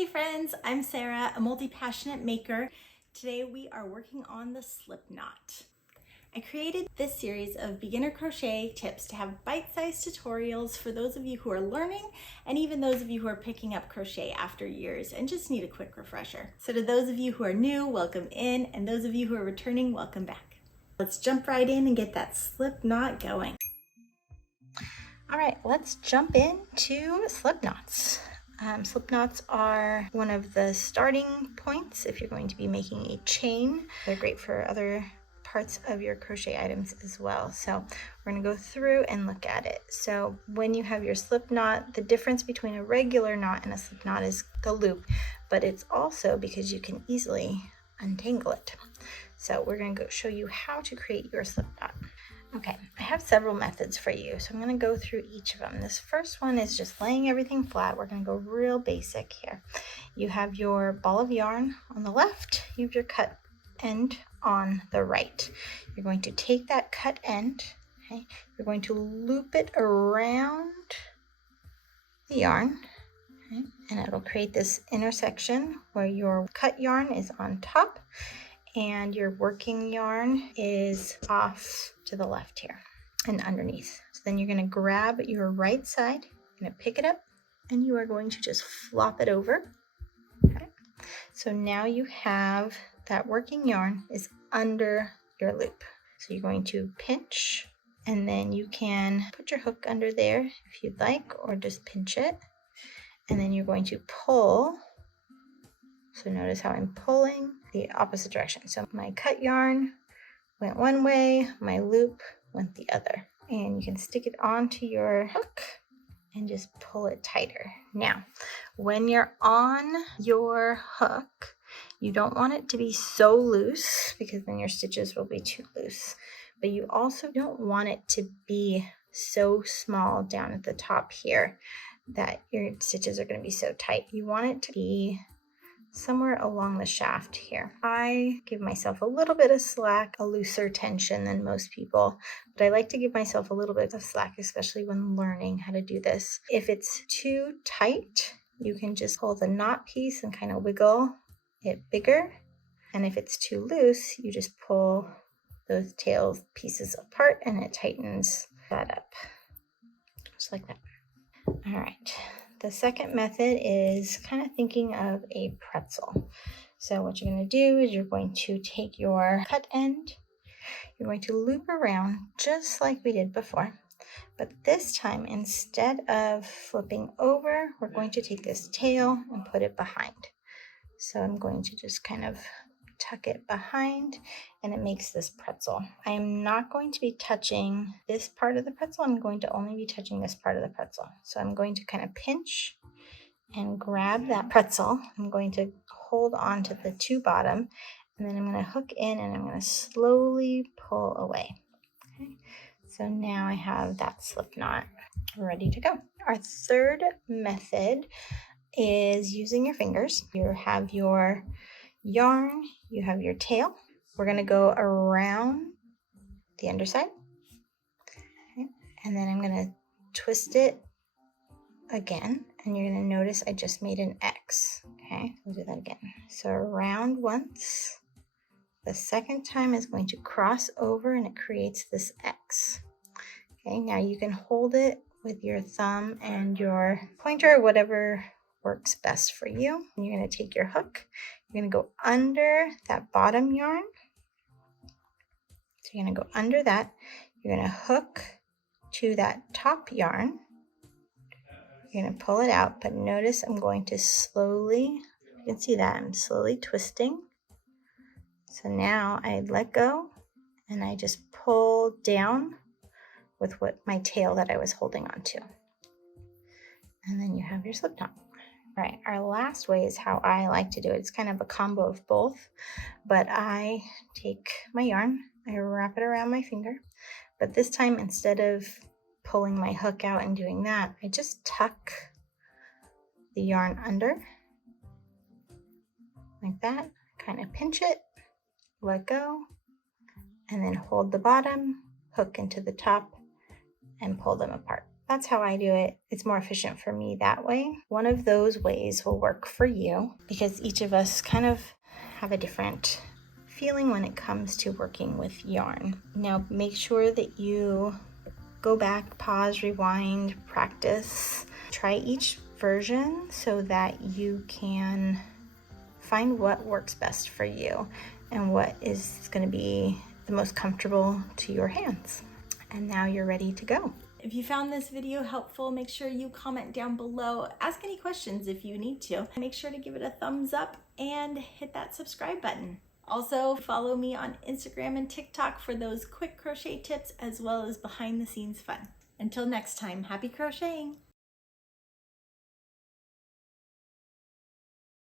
Hey friends, I'm Sarah, a multi-passionate maker. Today we are working on the slip knot. I created this series of beginner crochet tips to have bite-sized tutorials for those of you who are learning and even those of you who are picking up crochet after years and just need a quick refresher. So to those of you who are new, welcome in, and those of you who are returning, welcome back. Let's jump right in and get that slip knot going. All right, let's jump into slip knots. Slip knots are one of the starting points if you're going to be making a chain. They're great for other parts of your crochet items as well. So we're going to go through and look at it. So when you have your slip knot, the difference between a regular knot and a slip knot is the loop, but it's also because you can easily untangle it. So we're going to go show you how to create your slip knot. Okay, I have several methods for you, so I'm going to go through each of them. This first one is just laying everything flat. We're going to go real basic here. You have your ball of yarn on the left, you have your cut end on the right. You're going to take that cut end, okay, you're going to loop it around the yarn, okay, and it'll create this intersection where your cut yarn is on top and your working yarn is off to the left here and underneath. So then you're going to grab your right side, you're going to pick it up, and you are going to just flop it over. Okay. So now you have that working yarn is under your loop. So you're going to pinch, and then you can put your hook under there if you'd like, or just pinch it. And then you're going to pull. So notice how I'm pulling the opposite direction. So my cut yarn went one way, my loop went the other. And you can stick it onto your hook and just pull it tighter. Now, when you're on your hook, you don't want it to be so loose because then your stitches will be too loose. But you also don't want it to be so small down at the top here that your stitches are going to be so tight. You want it to be somewhere along the shaft here. I give myself a little bit of slack, a looser tension than most people, but I like to give myself a little bit of slack, especially when learning how to do this. If it's too tight, you can just pull the knot piece and kind of wiggle it bigger. And if it's too loose, you just pull those tail pieces apart and it tightens that up. Just like that. All right. The second method is kind of thinking of a pretzel. So what you're going to do is you're going to take your cut end, you're going to loop around just like we did before. But this time, instead of flipping over, we're going to take this tail and put it behind. So I'm going to just kind of tuck it behind and it makes this pretzel. I am not going to be touching this part of the pretzel. I'm going to only be touching this part of the pretzel. So I'm going to kind of pinch and grab that pretzel. I'm going to hold on to the two bottom and then I'm going to hook in and I'm going to slowly pull away. Okay. So now I have that slip knot ready to go. Our third method is using your fingers. You have your yarn, you have your tail. We're going to go around the underside. Okay. And then I'm going to twist it again. And you're going to notice I just made an X. Okay, we'll do that again. So around once. The second time is going to cross over and it creates this X. Okay, now you can hold it with your thumb and your pointer, whatever works best for you. And you're going to take your hook. You're going to go under that bottom yarn. So you're going to go under that. You're going to hook to that top yarn. You're going to pull it out, but notice I'm going to slowly, you can see that I'm slowly twisting. So now I let go and I just pull down with what my tail that I was holding on to. And then you have your slip knot. All right, our last way is how I like to do it. It's kind of a combo of both, but I take my yarn, I wrap it around my finger, but this time instead of pulling my hook out and doing that, I just tuck the yarn under like that, kind of pinch it, let go, and then hold the bottom, hook into the top, and pull them apart. That's how I do it. It's more efficient for me that way. One of those ways will work for you because each of us kind of have a different feeling when it comes to working with yarn. Now make sure that you go back, pause, rewind, practice. Try each version so that you can find what works best for you and what is going to be the most comfortable to your hands. And now you're ready to go. If you found this video helpful, make sure you comment down below. Ask any questions if you need to. Make sure to give it a thumbs up and hit that subscribe button. Also, follow me on Instagram and TikTok for those quick crochet tips as well as behind the scenes fun. Until next time, happy crocheting!